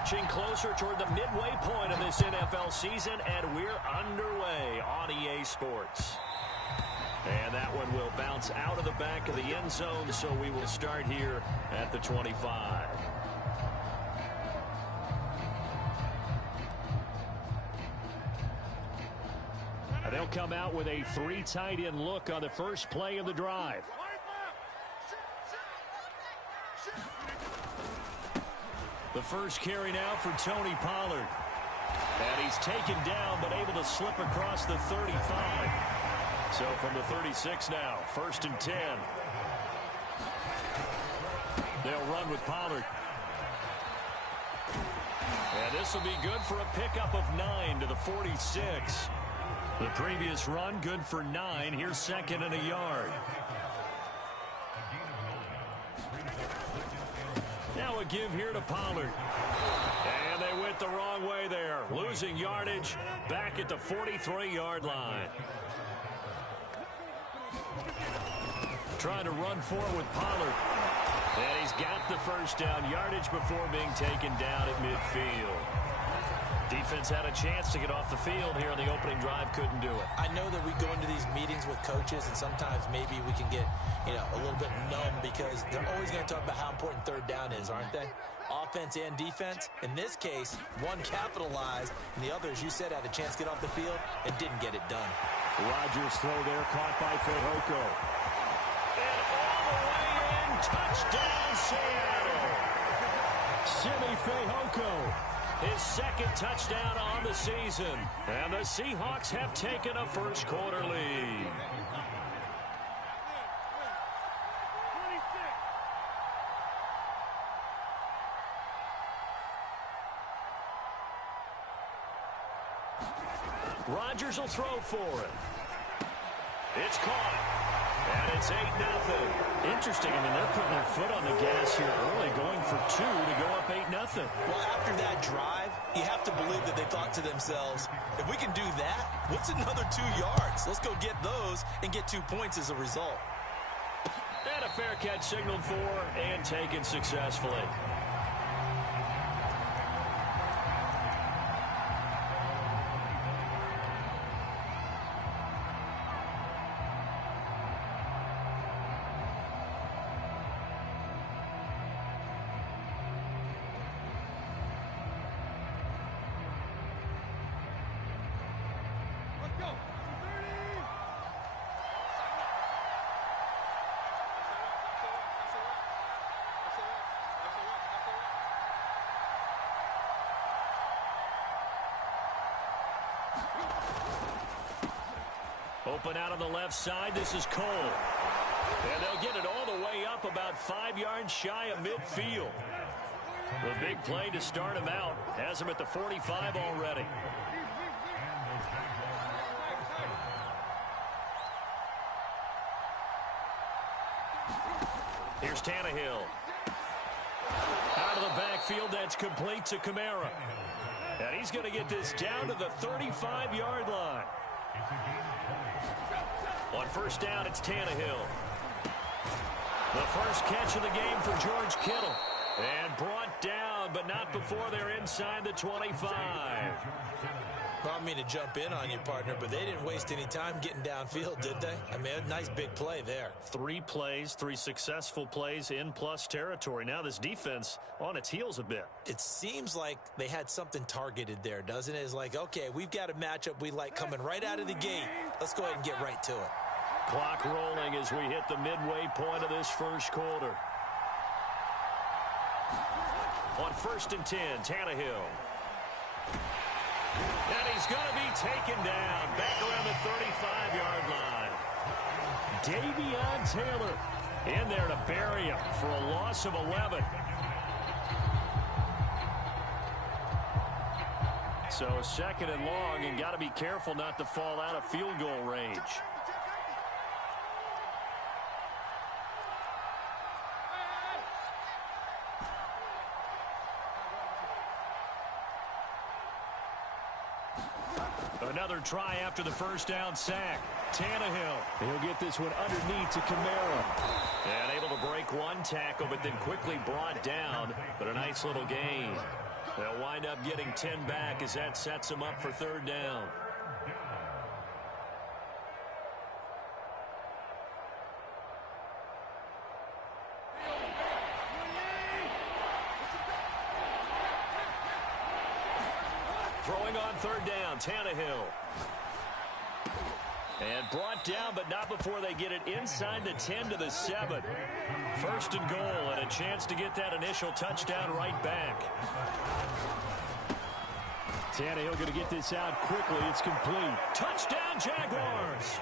Marching closer toward the midway point of this NFL season, and we're underway on EA Sports. And that one will bounce out of the back of the end zone, so we will start here at the 25. They'll come out with a 3 tight end look on the first play of the drive. The first carry now for Tony Pollard. And he's taken down but able to slip across the 35. So from the 36 now, 1st and 10. They'll run with Pollard. And this will be good for a pickup of 9 to the 46. The previous run, good for 9. Here's 2nd and a yard. Now a give here to Pollard. And they went the wrong way there. Losing yardage back at the 43-yard line. Trying to run forward with Pollard. And he's got the first down yardage before being taken down at midfield. Defense had a chance to get off the field here on the opening drive, couldn't do it. I know that we go into these meetings with coaches, and sometimes maybe we can get, a little bit numb because they're always going to talk about how important 3rd down is, aren't they? Offense and defense. In this case, one capitalized, and the other, as you said, had a chance to get off the field and didn't get it done. Rodgers throw there, caught by Fehoko. And all the way in, touchdown Seattle. Simi Fehoko. His 2nd touchdown on the season. And the Seahawks have taken a first-quarter lead. Rodgers will throw for it. It's caught. And it's 8-0. Interesting. I mean, they're putting their foot on the gas here early, going for 2 to go up 8-0. Well, after that drive, you have to believe that they thought to themselves, if we can do that, what's another 2 yards? Let's go get those and get 2 points as a result. And a fair catch signaled for and taken successfully. Open out on the left side. This is Cole. And they'll get it all the way up about 5 yards shy of midfield. The big play to start him out has him at the 45 already. Here's Tannehill. Out of the backfield, that's complete to Kamara. And he's going to get this down to the 35-yard line. On 1st down, it's Tannehill. The first catch of the game for George Kittle. And brought down, but not before they're inside the 25. Well, I don't mean to jump in on you, partner, but they didn't waste any time getting downfield, did they? I mean, a nice big play there. 3 plays, 3 successful plays in plus territory. Now this defense on its heels a bit. It seems like they had something targeted there, doesn't it? It's like, okay, we've got a matchup we like coming right out of the gate. Let's go ahead and get right to it. Clock rolling as we hit the midway point of this first quarter. On 1st and 10, Tannehill. And he's going to be taken down back around the 35-yard line. Davion Taylor in there to bury him for a loss of 11. So 2nd and long, and got to be careful not to fall out of field goal range. Another try after the first down sack. Tannehill. He'll get this one underneath to Kamara. And able to break one tackle, but then quickly brought down. But a nice little gain. They'll wind up getting 10 back as that sets them up for third down. Throwing on third down, Tannehill. And brought down, but not before they get it inside the 10 to the 7. First and goal, and a chance to get that initial touchdown right back. Tannehill going to get this out quickly. It's complete. Touchdown, Jaguars!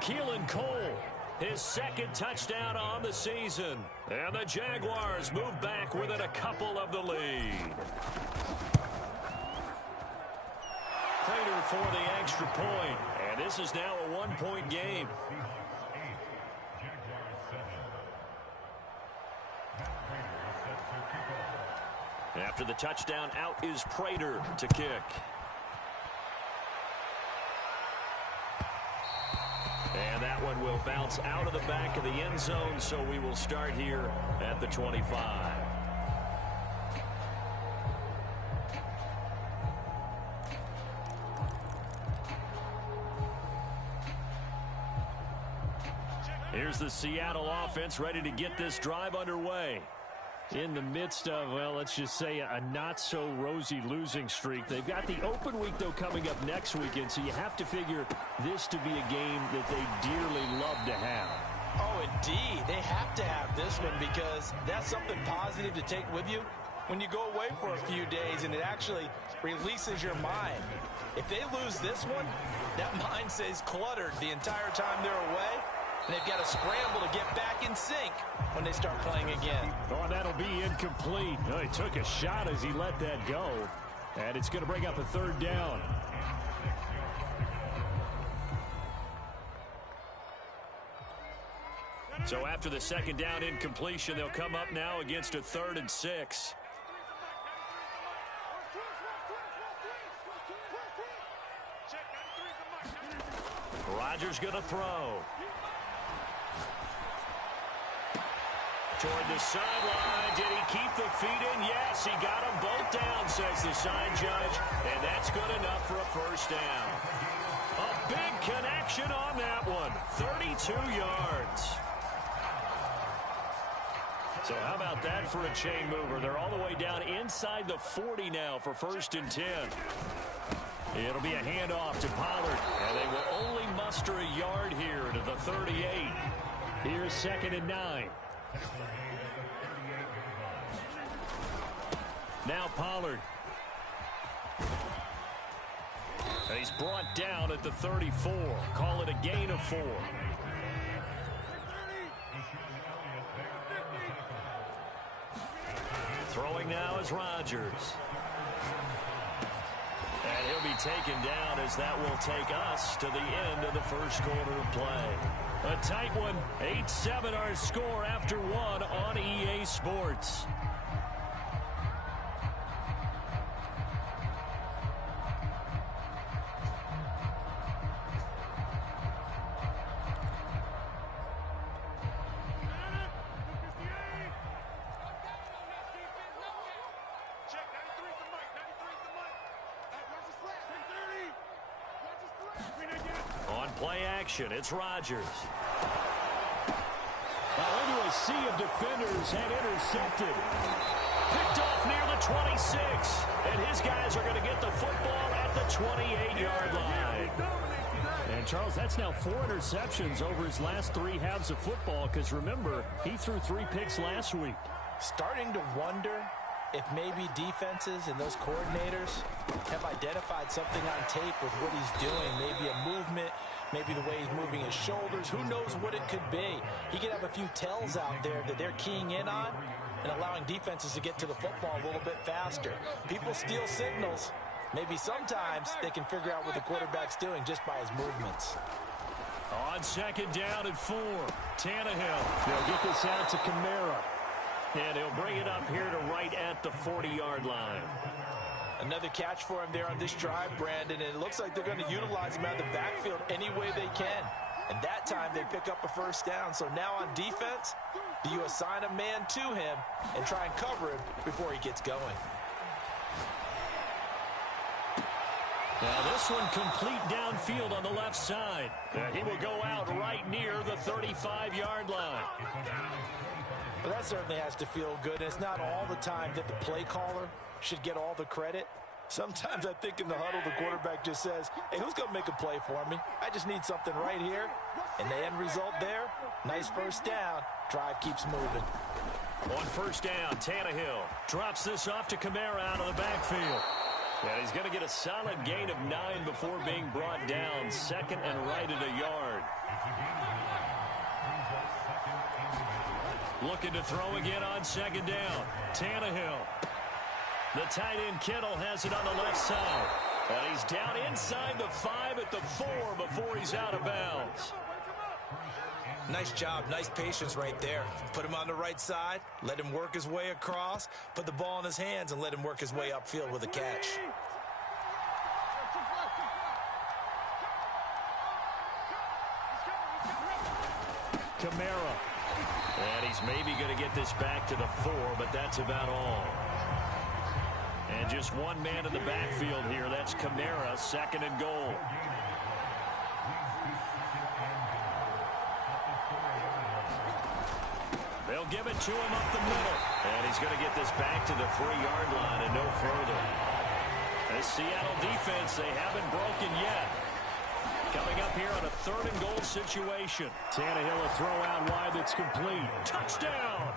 Keelan Cole, his second touchdown on the season. And the Jaguars move back within a couple of the lead. Prater for the extra point. And this is now a one-point game. After the touchdown, out is Prater to kick. And that one will bounce out of the back of the end zone, so we will start here at the 25. Here's the Seattle offense ready to get this drive underway. In the midst of, well, let's just say a not-so-rosy losing streak. They've got the open week, though, coming up next weekend, so you have to figure this to be a game that they dearly love to have. Oh, indeed. They have to have this one because that's something positive to take with you when you go away for a few days, and it actually releases your mind. If they lose this one, that mind stays cluttered the entire time they're away. And they've got to scramble to get back in sync when they start playing again. Oh, that'll be incomplete. Oh, he took a shot as he let that go. And it's going to bring up a third down. So after the second down incompletion, they'll come up now against a 3rd and 6. Rodgers going to throw. Toward the sideline. Did he keep the feet in? Yes, he got them both down, says the sign judge. And that's good enough for a first down. A big connection on that one. 32 yards. So how about that for a chain mover? They're all the way down inside the 40 now for 1st and 10. It'll be a handoff to Pollard. And they will only muster a yard here to the 38. Here's 2nd and 9. Now Pollard. And he's brought down at the 34. Call it a gain of 4. Throwing now is Rodgers. And he'll be taken down as that will take us to the end of the first quarter of play. A tight one. 8-7 our score after 1 on EA Sports. Play action, it's Rodgers. Into a sea of defenders and intercepted. Picked off near the 26. And his guys are going to get the football at the 28-yard line. And, Charles, that's now 4 interceptions over his last 3 halves of football because, remember, he threw 3 picks last week. Starting to wonder if maybe defenses and those coordinators have identified something on tape with what he's doing. Maybe a movement, maybe the way he's moving his shoulders. Who knows what it could be? He could have a few tells out there that they're keying in on and allowing defenses to get to the football a little bit faster. People steal signals. Maybe sometimes they can figure out what the quarterback's doing just by his movements. On 2nd down and 4, Tannehill. They'll get this out to Kamara. And he'll bring it up here to right at the 40-yard line. Another catch for him there on this drive, Brandon, and it looks like they're going to utilize him out of the backfield any way they can. And that time they pick up a first down. So now on defense, do you assign a man to him and try and cover him before he gets going? Now this one complete downfield on the left side. And he will go out right near the 35-yard line. Well, that certainly has to feel good. And it's not all the time that the play caller should get all the credit. Sometimes I think in the huddle, the quarterback just says, hey, who's going to make a play for me? I just need something right here. And the end result there, nice first down. Drive keeps moving. On first down, Tannehill drops this off to Kamara out of the backfield. And he's going to get a solid gain of 9 before being brought down. Second and right at a yard. Looking to throw again on second down. Tannehill. The tight end Kittle has it on the left side. And he's down inside the 5 at the 4 before he's out of bounds. Nice job, nice patience right there. Put him on the right side, let him work his way across, put the ball in his hands, and let him work his way upfield with a catch. Kamara. And he's maybe going to get this back to the 4, but that's about all. And just one man in the backfield here. That's Kamara, second and goal. They'll give it to him up the middle. And he's going to get this back to the 3-yard line and no further. This Seattle defense, they haven't broken yet. Coming up here on a 3rd and goal situation. Tannehill, a throw out wide that's complete. Touchdown!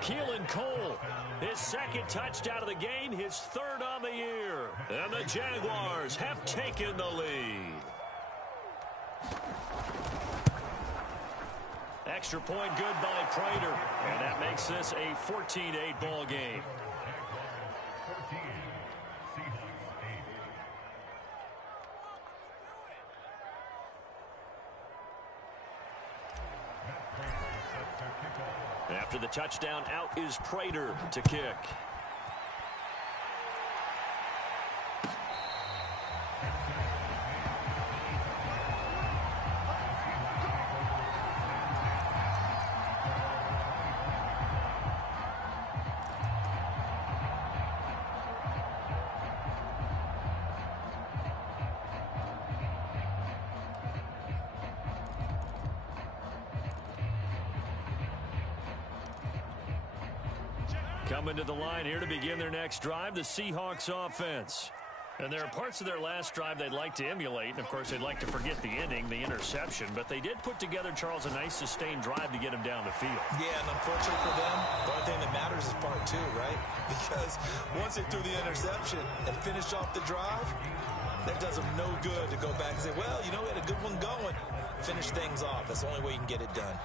Keelan Cole, his second touchdown of the game, his 3rd on the year. And the Jaguars have taken the lead. Extra point good by Prater. And that makes this a 14-8 ball game. After the touchdown, out is Prater to kick. Coming to the line here to begin their next drive, the Seahawks offense. And there are parts of their last drive they'd like to emulate. And, of course, they'd like to forget the ending, the interception. But they did put together, Charles, a nice sustained drive to get him down the field. Yeah, and unfortunately for them, the only thing that matters is part 2, right? Because once they threw the interception and finished off the drive, that does them no good to go back and say, well, you know, we had a good one going. Finish things off. That's the only way you can get it done.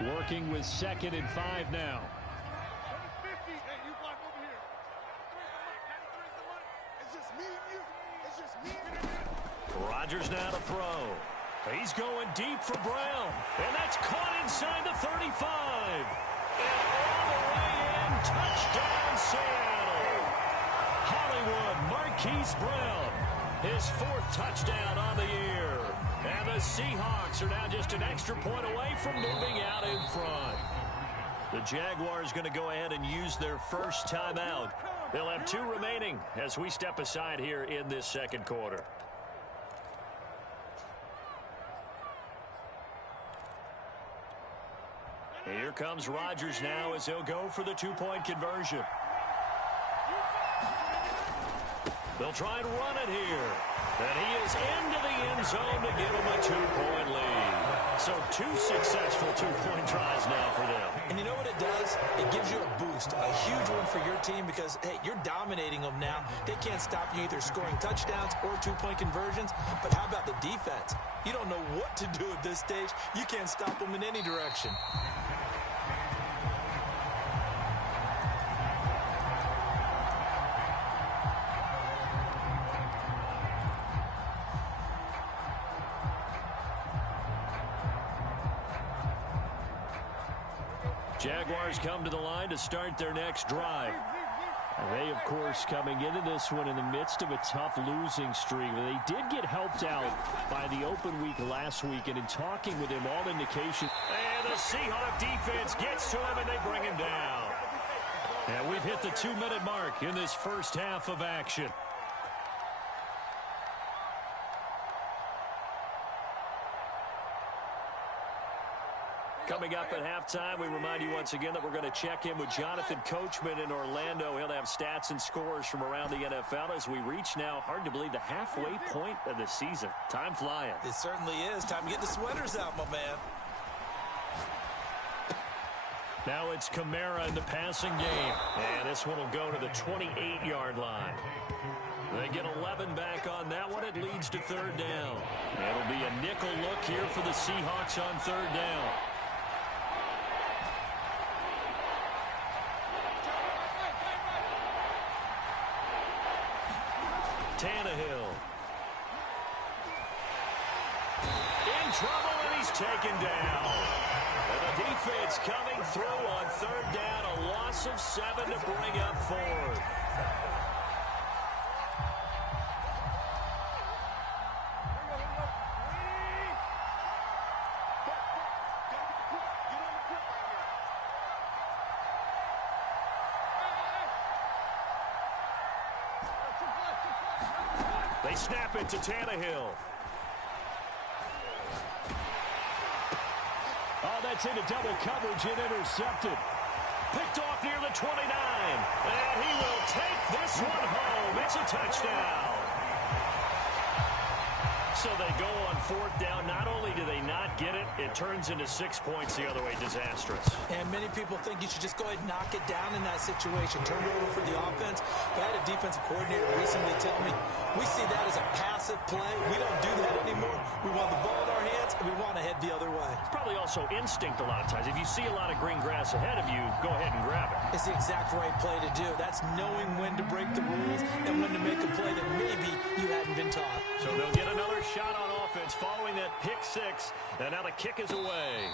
Working with 2nd and 5 now. Rodgers now to throw. He's going deep for Brown. And that's caught inside the 35. And all the way in. Touchdown, Seattle. Hollywood Marquise Brown. His 4th touchdown on the year. And the Seahawks are now just an extra point away from moving out in front. The Jaguars going to go ahead and use their first timeout. They'll have 2 remaining as we step aside here in this 2nd quarter. Here comes Rodgers now as he'll go for the 2-point conversion. They'll try and run it here. And he is into the end zone to give him a 2-point lead. So 2 successful 2-point tries now for them. And you know what it does? It gives you a boost, a huge one for your team because, hey, you're dominating them now. They can't stop you either scoring touchdowns or 2-point conversions. But how about the defense? You don't know what to do at this stage. You can't stop them in any direction. Jaguars come to the line to start their next drive. And they, of course, coming into this one in the midst of a tough losing streak. They did get helped out by the open week last week, and in talking with him, all indication. And the Seahawk defense gets to him, and they bring him down. And we've hit the 2-minute mark in this first half of action. Coming up at halftime, we remind you once again that we're going to check in with Jonathan Coachman in Orlando. He'll have stats and scores from around the NFL as we reach now, hard to believe, the halfway point of the season. Time flying. It certainly is. Time to get the sweaters out, my man. Now it's Kamara in the passing game. And this one will go to the 28-yard line. They get 11 back on that one. It leads to third down. It'll be a nickel look here for the Seahawks on third down. Tannehill. In trouble, and he's taken down. And the defense coming through on third down. A loss of 7 to bring up fourth. They snap it to Tannehill. Oh, that's into double coverage and intercepted. Picked off near the 29. And he will take this one home. It's a touchdown. So they go on fourth down. Not only do they not get it, it turns into 6 points the other way. Disastrous. And many people think you should just go ahead and knock it down in that situation. Turn it over for the offense. But I had a defensive coordinator recently tell me, we see that as a passive play. We don't do that anymore. We want the ball in our hands, and we want to head the other way. It's probably also instinct a lot of times. If you see a lot of green grass ahead of you, go ahead and grab it. It's the exact right play to do. That's knowing when to break the rules and when to make a play that maybe you hadn't been taught. So they'll get another shot on offense following that pick six, and now the kick is away.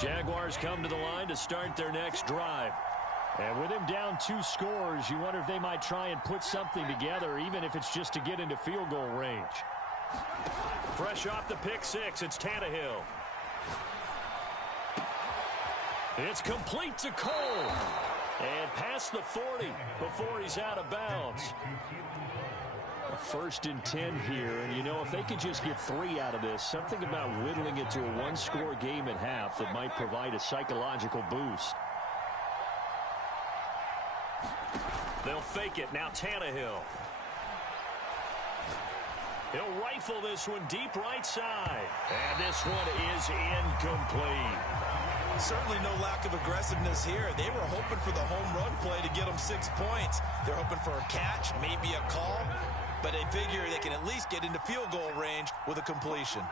Jaguars come to the line to start their next drive. And with him down 2 scores, you wonder if they might try and put something together, even if it's just to get into field goal range. Fresh off the pick six, it's Tannehill. It's complete to Cole. And past the 40 before he's out of bounds. A 1st and 10 here, and you know, if they could just get 3 out of this, something about whittling it to a 1-score game at half that might provide a psychological boost. They'll fake it. Now Tannehill. He'll rifle this one deep right side. And this one is incomplete. Certainly no lack of aggressiveness here. They were hoping for the home run play to get them 6 points. They're hoping for a catch, maybe a call, but they figure they can at least get into field goal range with a completion.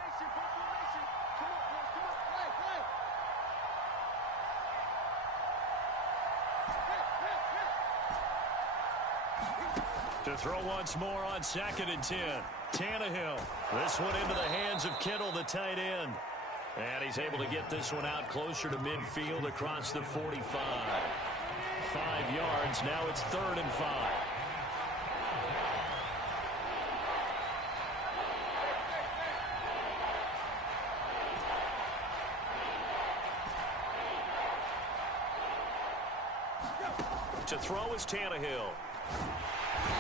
To throw once more on 2nd and 10. Tannehill. This one into the hands of Kittle, the tight end. And he's able to get this one out closer to midfield across the 45. 5 yards. Now it's 3rd and 5. To throw is Tannehill.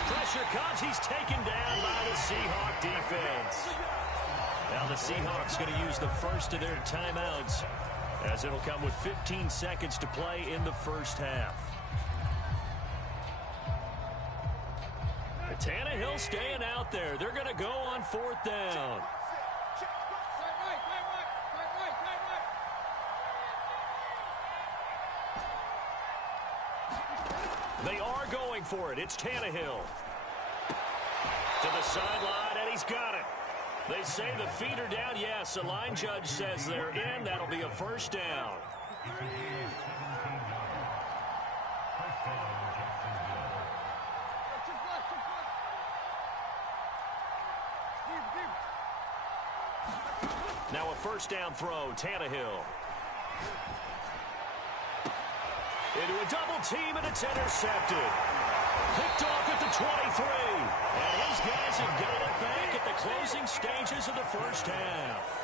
Pressure comes. He's taken down by the Seahawk defense. Now the Seahawks going to use the first of their timeouts, as it'll come with 15 seconds to play in the first half. Tannehill staying out there. They're going to go on 4th down. They are going for it. It's Tannehill. To the sideline, and he's got it. They say the feet are down. Yes, the line judge says they're in. That'll be a 1st down. first down throw, Tannehill. Into a double team, and it's intercepted. Picked off at the 23. And his guys have got it back at the closing stages of the first half.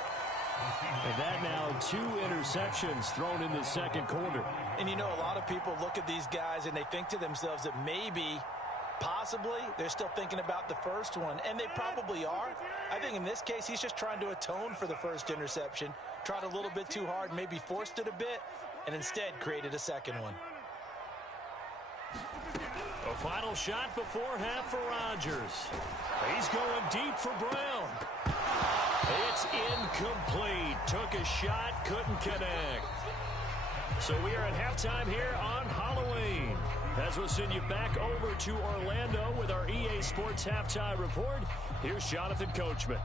And that now 2 interceptions thrown in the second quarter. And you know, a lot of people look at these guys and they think to themselves that maybe, possibly, they're still thinking about the first one. And they probably are. I think in this case, he's just trying to atone for the first interception. Tried a little bit too hard, maybe forced it a bit, and instead created a second one. A final shot before half for Rodgers. He's going deep for Brown. It's incomplete. Took a shot, couldn't connect. So we are at halftime here on Halloween. As we'll send you back over to Orlando with our EA Sports Halftime Report, here's Jonathan Coachman.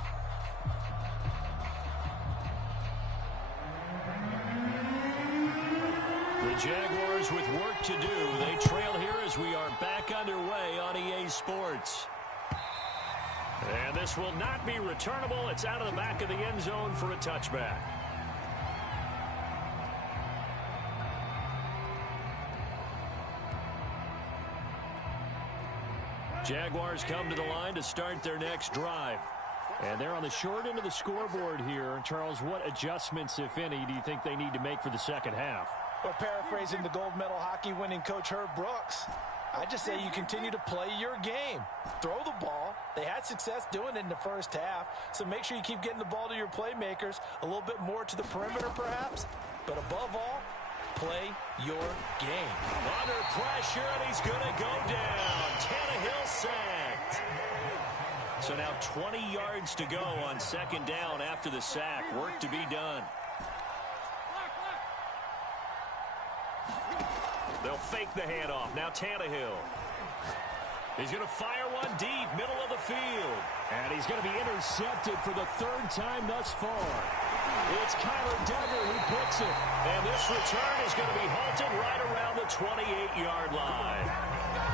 The Jaguars with work to do. They trail here as we are back underway on EA Sports. And this will not be returnable. It's out of the back of the end zone for a touchback. Jaguars come to the line to start their next drive. And they're on the short end of the scoreboard here. Charles, what adjustments, if any, do you think they need to make for the second half? Well, paraphrasing the gold medal hockey winning coach Herb Brooks, I just say you continue to play your game. Throw the ball. They had success doing it in the first half, so make sure you keep getting the ball to your playmakers, a little bit more to the perimeter perhaps, but above all, play your game. Under pressure, and he's going to go down. Tannehill sacked. So now 20 yards to go on second down after the sack. Work to be done. They'll fake the handoff. Now Tannehill. He's going to fire one deep, middle of the field. And he's going to be intercepted for the 3rd time thus far. It's Kyler Duggar who picks it. And this return is going to be halted right around the 28-yard line.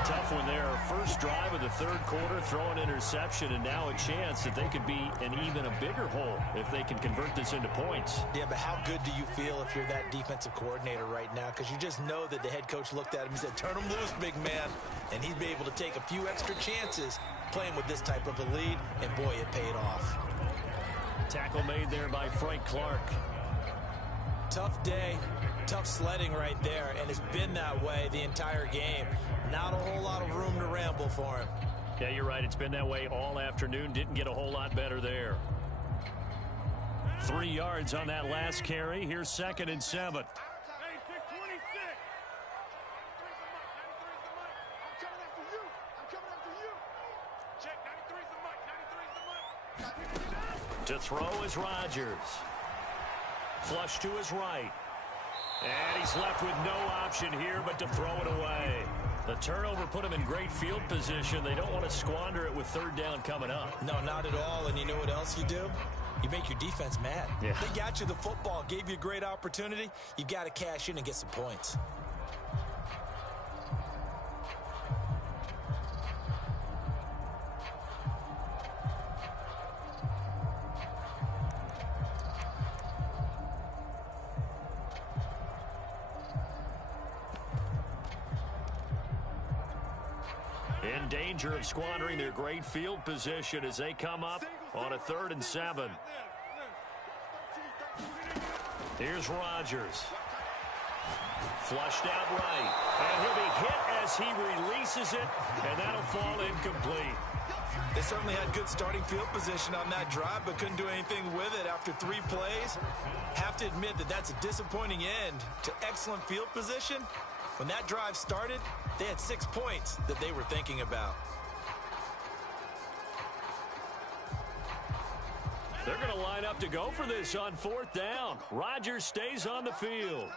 Tough one there. First drive of the 3rd quarter, throw an interception, and now a chance that they could be in even a bigger hole if they can convert this into points. Yeah, but how good do you feel if you're that defensive coordinator right now? Because you just know that the head coach looked at him and said, turn him loose, big man. And he'd be able to take a few extra chances playing with this type of a lead, and boy, it paid off. Tackle made there by Frank Clark. Tough day, tough sledding right there, and it's been that way the entire game. Not a whole lot of room to ramble for him. Yeah, you're right. It's been that way all afternoon. Didn't get a whole lot better there. 3 yards on that last carry. Here's 2nd and 7. To throw is Rodgers. Flush to his right. And he's left with no option here but to throw it away. The turnover put him in great field position. They don't want to squander it with 3rd down coming up. No, not at all. And you know what else you do? You make your defense mad. Yeah. They got you the football, gave you a great opportunity. You got to cash in and get some points. In danger of squandering their great field position as they come up on a 3rd and 7. Here's Rodgers. Flushed out right. And he'll be hit as he releases it, and that'll fall incomplete. They certainly had good starting field position on that drive, but couldn't do anything with it after 3 plays. Have to admit that that's a disappointing end to excellent field position. When that drive started, they had 6 points that they were thinking about. They're going to line up to go for this on 4th down. Rodgers stays on the field.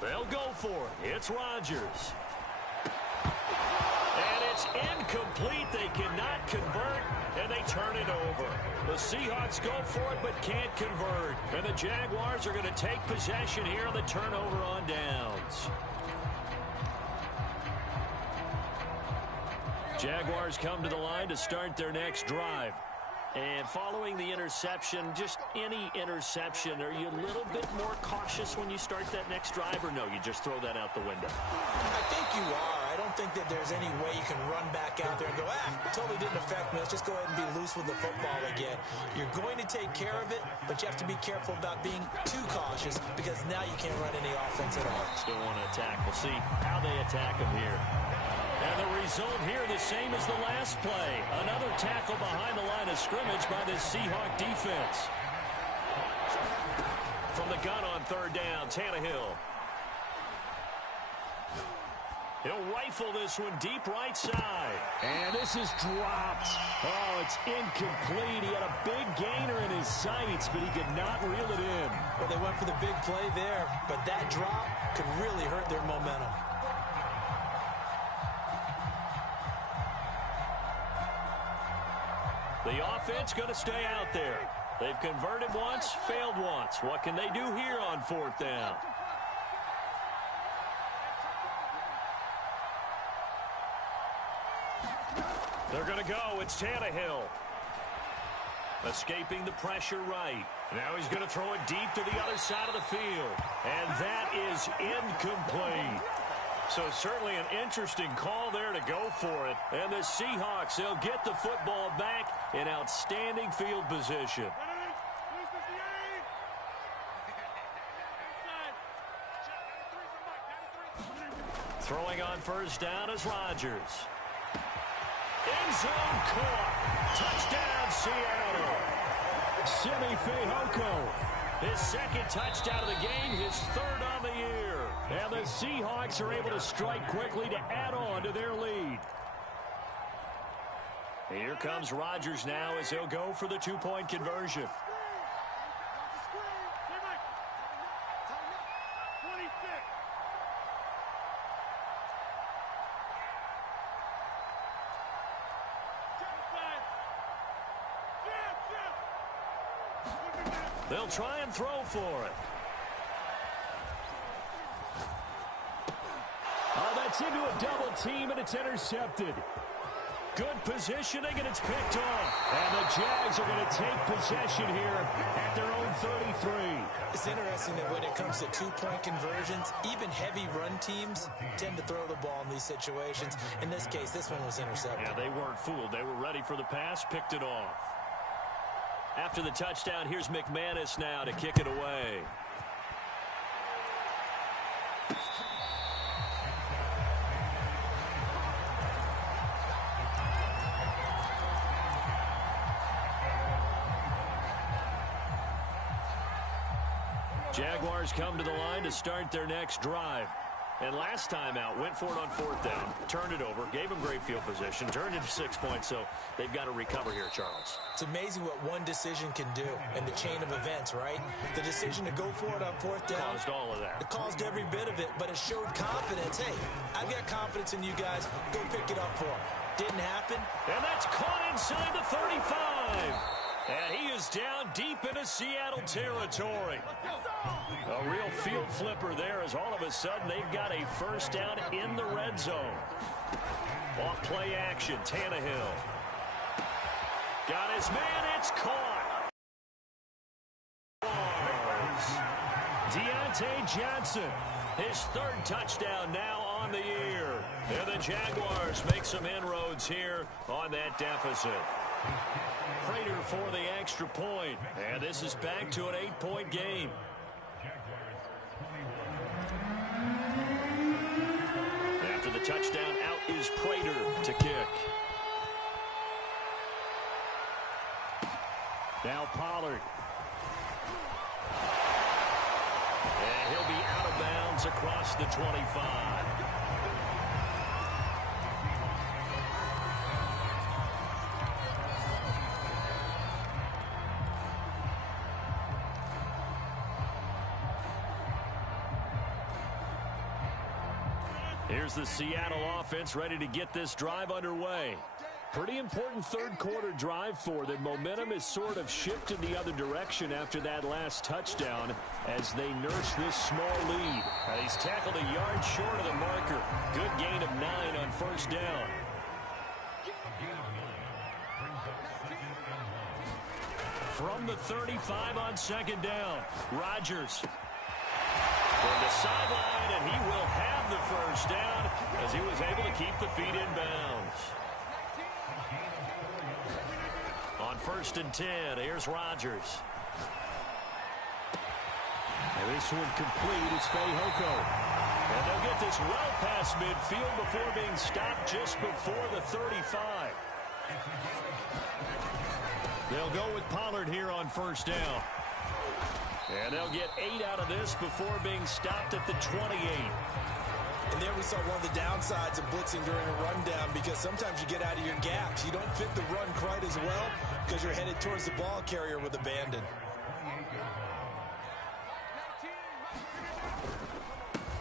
They'll go for it. It's Rodgers. And it's It's incomplete. They cannot convert, and they turn it over. The Seahawks go for it but can't convert. And the Jaguars are going to take possession here on the turnover on downs. Jaguars come to the line to start their next drive. And following the interception, just any interception, are you a little bit more cautious when you start that next drive, or no, you just throw that out the window? I think you are. I don't think that there's any way you can run back out there and go, totally didn't affect me. Let's just go ahead and be loose with the football again. You're going to take care of it, but you have to be careful about being too cautious because now you can't run any offense at all. Still want to attack. We'll see how they attack them here. And the result here the same as the last play. Another tackle behind the line of scrimmage by this Seahawk defense. From the gun on third down, Tannehill. He'll rifle this one deep right side. And this is dropped. Oh, it's incomplete. He had a big gainer in his sights, but he could not reel it in. Well, they went for the big play there, but that drop could really hurt their momentum. The offense going to stay out there. They've converted once, failed once. What can they do here on fourth down? They're going to go. It's Tannehill. Escaping the pressure right. Now he's going to throw it deep to the other side of the field. And that is incomplete. So certainly an interesting call there to go for it. And the Seahawks, they'll get the football back in outstanding field position. Throwing on first down is Rodgers. End zone caught. Touchdown, Seattle. Simi Fehoko. His second touchdown of the game, his third on the year. And the Seahawks are able to strike quickly to add on to their lead. Here comes Rodgers now as he'll go for the two-point conversion. They'll try and throw for it. Oh, that's into a double team, and it's intercepted. Good positioning, and it's picked off. And the Jags are going to take possession here at their own 33. It's interesting that when it comes to two-point conversions, even heavy run teams tend to throw the ball in these situations. In this case, this one was intercepted. Yeah, they weren't fooled. They were ready for the pass, picked it off. After the touchdown, here's McManus now to kick it away. Jaguars come to the line to start their next drive. And last time out, went for it on fourth down, turned it over, gave them great field position, turned into 6 points, so they've got to recover here, Charles. It's amazing what one decision can do in the chain of events, right? The decision to go for it on fourth down. Caused all of that. It caused every bit of it, but it showed confidence. Hey, I've got confidence in you guys. Go pick it up for them. Didn't happen. And that's caught inside the 35. And he is down deep into Seattle territory. A real field flipper there as all of a sudden they've got a first down in the red zone. Off play action, Tannehill. Got his man, it's caught. Deontay Johnson, his third touchdown now on the year. And the Jaguars make some inroads here on that deficit. Prater for the extra point. And this is back to an 8-point game. After the touchdown, out is Prater to kick. Now Pollard. And he'll be out of bounds across the 25. Here's the Seattle offense ready to get this drive underway. Pretty important third quarter drive for them. Momentum is sort of shifted the other direction after that last touchdown as they nurse this small lead. He's tackled a yard short of the marker. Good gain of 9 on first down. From the 35 on second down, Rodgers from the sideline, and he will have the first down as he was able to keep the feet in bounds. On 1st and 10, here's Rodgers. And this one complete. It's Fehoko. And they'll get this well past midfield before being stopped just before the 35. They'll go with Pollard here on first down. And they'll get 8 out of this before being stopped at the 28. And there we saw one of the downsides of blitzing during a rundown, because sometimes you get out of your gaps. You don't fit the run quite as well because you're headed towards the ball carrier with abandon.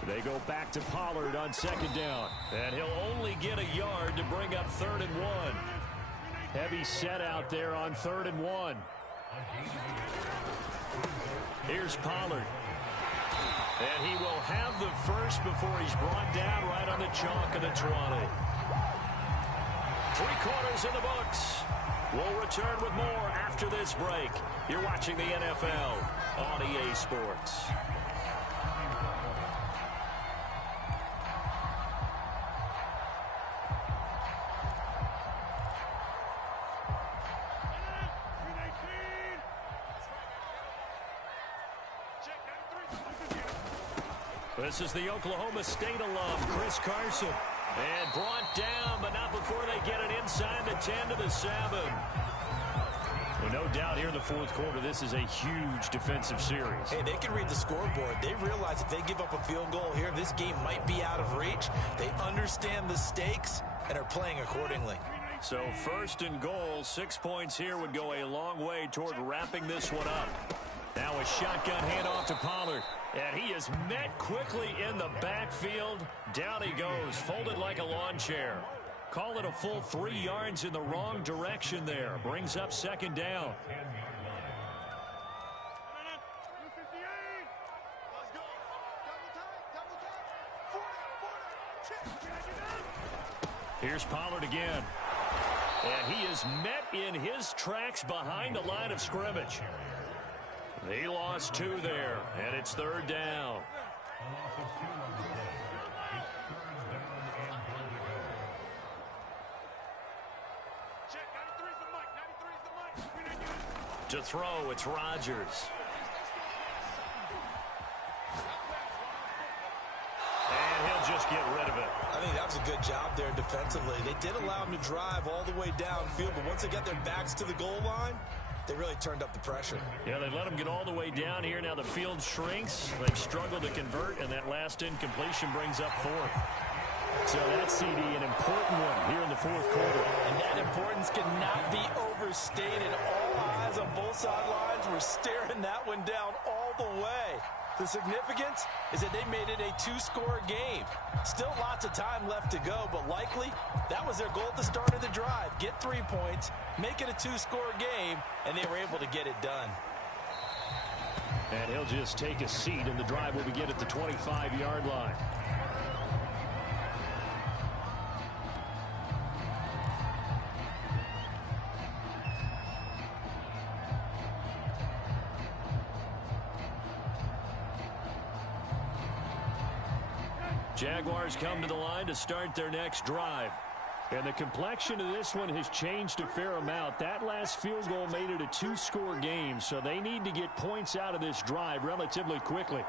They go back to Pollard on second down. And he'll only get a yard to bring up 3rd and 1. Heavy set out there on 3rd and 1. Here's Pollard. And he will have the first before he's brought down right on the chalk of the 20. 3 quarters in the books. We'll return with more after this break. You're watching the NFL on EA Sports. This is the Oklahoma State alum, Chris Carson. And brought down, but not before they get it inside the 10 to the 7. Well, no doubt here in the 4th quarter, this is a huge defensive series. Hey, they can read the scoreboard. They realize if they give up a field goal here, this game might be out of reach. They understand the stakes and are playing accordingly. So 1st and goal, 6 points here would go a long way toward wrapping this one up. Now a shotgun handoff to Pollard. And he is met quickly in the backfield. Down he goes, folded like a lawn chair. Call it a full 3 yards in the wrong direction there. Brings up 2nd down. Here's Pollard again. And he is met in his tracks behind the line of scrimmage. He lost 2 there, and it's 3rd down. To throw, it's Rodgers. And he'll just get rid of it. I think that was a good job there defensively. They did allow him to drive all the way downfield, but once they got their backs to the goal line, they really turned up the pressure. Yeah, they let them get all the way down here. Now the field shrinks. They've struggled to convert, and that last incompletion brings up 4th. So that's, CD, an important one here in the 4th quarter. And that importance cannot be overstated. All eyes on both sidelines were staring that one down all the way. The significance is that they made it a 2-score game. Still lots of time left to go, but likely that was their goal at the start of the drive. Get 3 points, make it a 2-score game, and they were able to get it done. And he'll just take a seat, and the drive will begin at the 25-yard line. Jaguars come to the line to start their next drive. And the complexion of this one has changed a fair amount. That last field goal made it a 2-score game, so they need to get points out of this drive relatively quickly.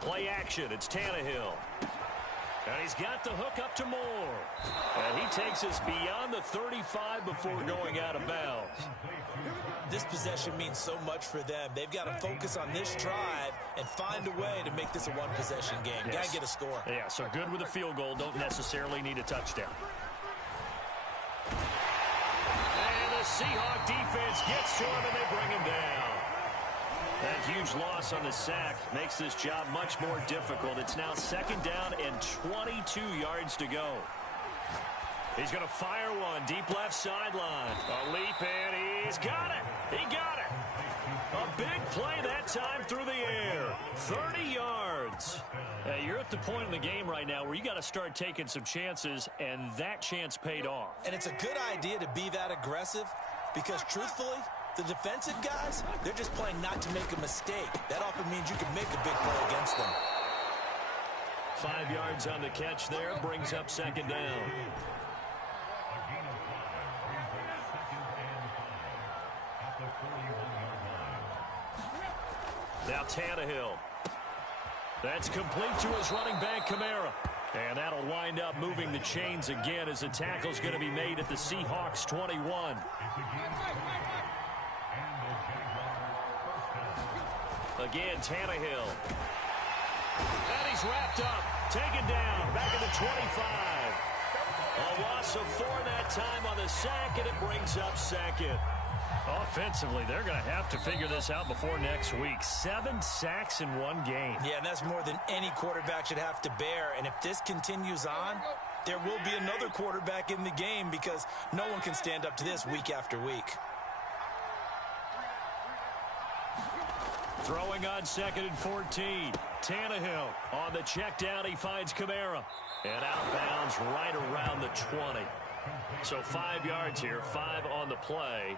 Play action. It's Tannehill. And he's got the hook up to Moore. And he takes us beyond the 35 before going out of bounds. This possession means so much for them. They've got to focus on this drive and find a way to make this a one-possession game. Yes. Got to get a score. Yeah, so good with a field goal. Don't necessarily need a touchdown. And the Seahawk defense gets to him, and they bring him down. That huge loss on the sack makes this job much more difficult. It's now 2nd down and 22 yards to go. He's going to fire one deep left sideline. A leap, and he's got it. He got it. A big play that time through the air. 30 yards. You're at the point in the game right now where you got to start taking some chances, and that chance paid off. And it's a good idea to be that aggressive because, truthfully, the defensive guys, they're just playing not to make a mistake. That often means you can make a big play against them. 5 yards on the catch there, brings up 2nd down. Now Tannehill. That's complete to his running back, Kamara. And that'll wind up moving the chains again as the tackle's going to be made at the Seahawks 21. Again, Tannehill. And he's wrapped up. Taken down. Back at the 25. A loss of 4 that time on the sack, and it brings up 2nd. Offensively, they're going to have to figure this out before next week. 7 sacks in one game. Yeah, and that's more than any quarterback should have to bear. And if this continues on, there will be another quarterback in the game because no one can stand up to this week after week. Throwing on 2nd and 14. Tannehill on the check down. He finds Kamara. And outbounds right around the 20. So 5 yards here, 5 on the play.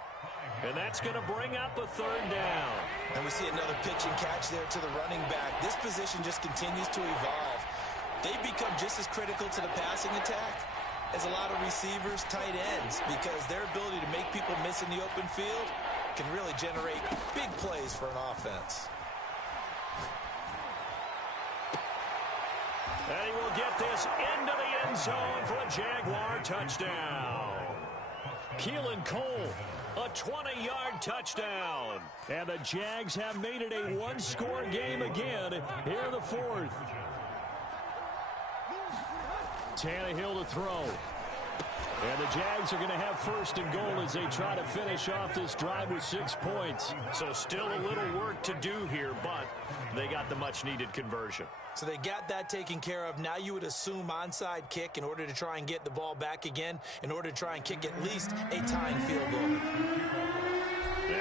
And that's going to bring up a 3rd down. And we see another pitch and catch there to the running back. This position just continues to evolve. They become just as critical to the passing attack as a lot of receivers, tight ends, because their ability to make people miss in the open field can really generate big plays for an offense. And he will get this into the end zone for a Jaguar touchdown. Keelan Cole, a 20-yard touchdown. And the Jags have made it a one-score game again here in the 4th. Tannehill to throw. And the Jags are going to have 1st and goal as they try to finish off this drive with 6 points. So still a little work to do here, but they got the much-needed conversion. So they got that taken care of. Now you would assume onside kick in order to try and get the ball back again, in order to try and kick at least a tying field goal.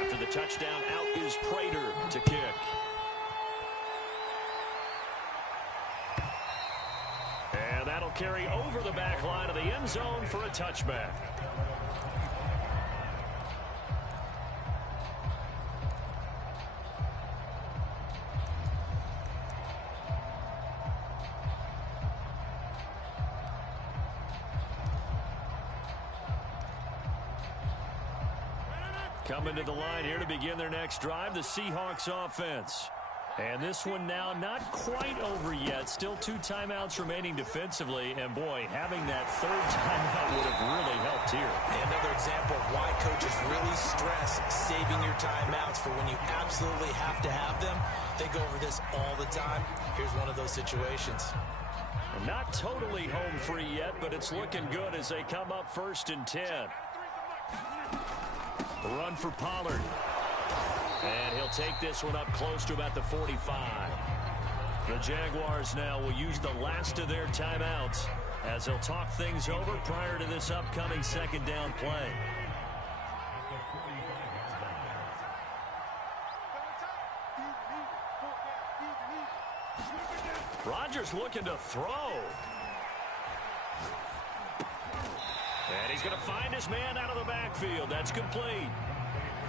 After the touchdown, out is Prater to kick. And that'll carry over the back line of the end zone for a touchback. Coming to the line here to begin their next drive, the Seahawks offense. And this one now not quite over yet. Still 2 timeouts remaining defensively. And, boy, having that 3rd timeout would have really helped here. Another example of why coaches really stress saving your timeouts for when you absolutely have to have them. They go over this all the time. Here's one of those situations. Not totally home free yet, but it's looking good as they come up 1st and 10. Run for Pollard. And he'll take this one up close to about the 45. The Jaguars now will use the last of their timeouts as they'll talk things over prior to this upcoming 2nd down play. Rodgers looking to throw. And he's going to find his man out of the backfield. That's complete.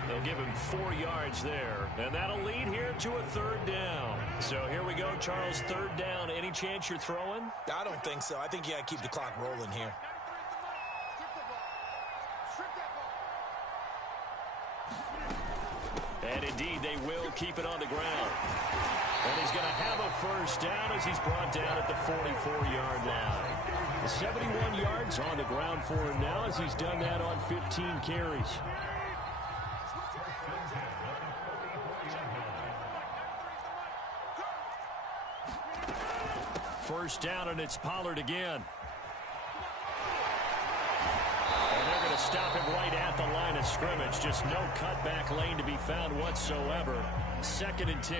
They'll give him 4 yards there. And that'll lead here to a 3rd down. So here we go, Charles, 3rd down. Any chance you're throwing? I don't think so. I think you got to keep the clock rolling here. And indeed, they will keep it on the ground. And he's going to have a first down as he's brought down at the 44-yard line. 71 yards on the ground for him now as he's done that on 15 carries. First down, and it's Pollard again. And they're going to stop him right at the line of scrimmage. Just no cutback lane to be found whatsoever. 2nd and 10.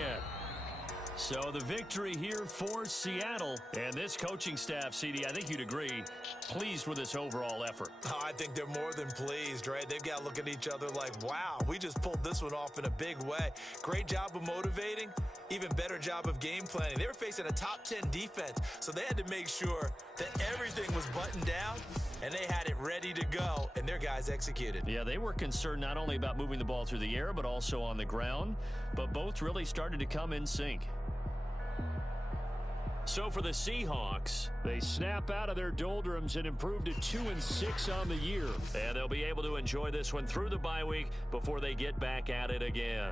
So the victory here for Seattle. And this coaching staff, CD, I think you'd agree, pleased with this overall effort. Oh, I think they're more than pleased, right? They've got to look at each other like, wow, we just pulled this one off in a big way. Great job of motivating, even better job of game planning. They were facing a top 10 defense, so they had to make sure that everything was buttoned down, and they had it ready to go, and their guys executed. Yeah, they were concerned not only about moving the ball through the air, but also on the ground, but both really started to come in sync. So for the Seahawks, they snap out of their doldrums and improve to 2-6 on the year. And they'll be able to enjoy this one through the bye week before they get back at it again.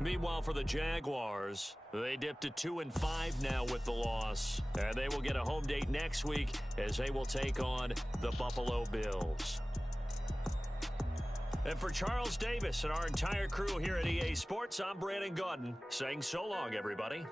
Meanwhile, for the Jaguars, they dip to 2-5 now with the loss. And they will get a home date next week as they will take on the Buffalo Bills. And for Charles Davis and our entire crew here at EA Sports, I'm Brandon Gaudin saying so long, everybody.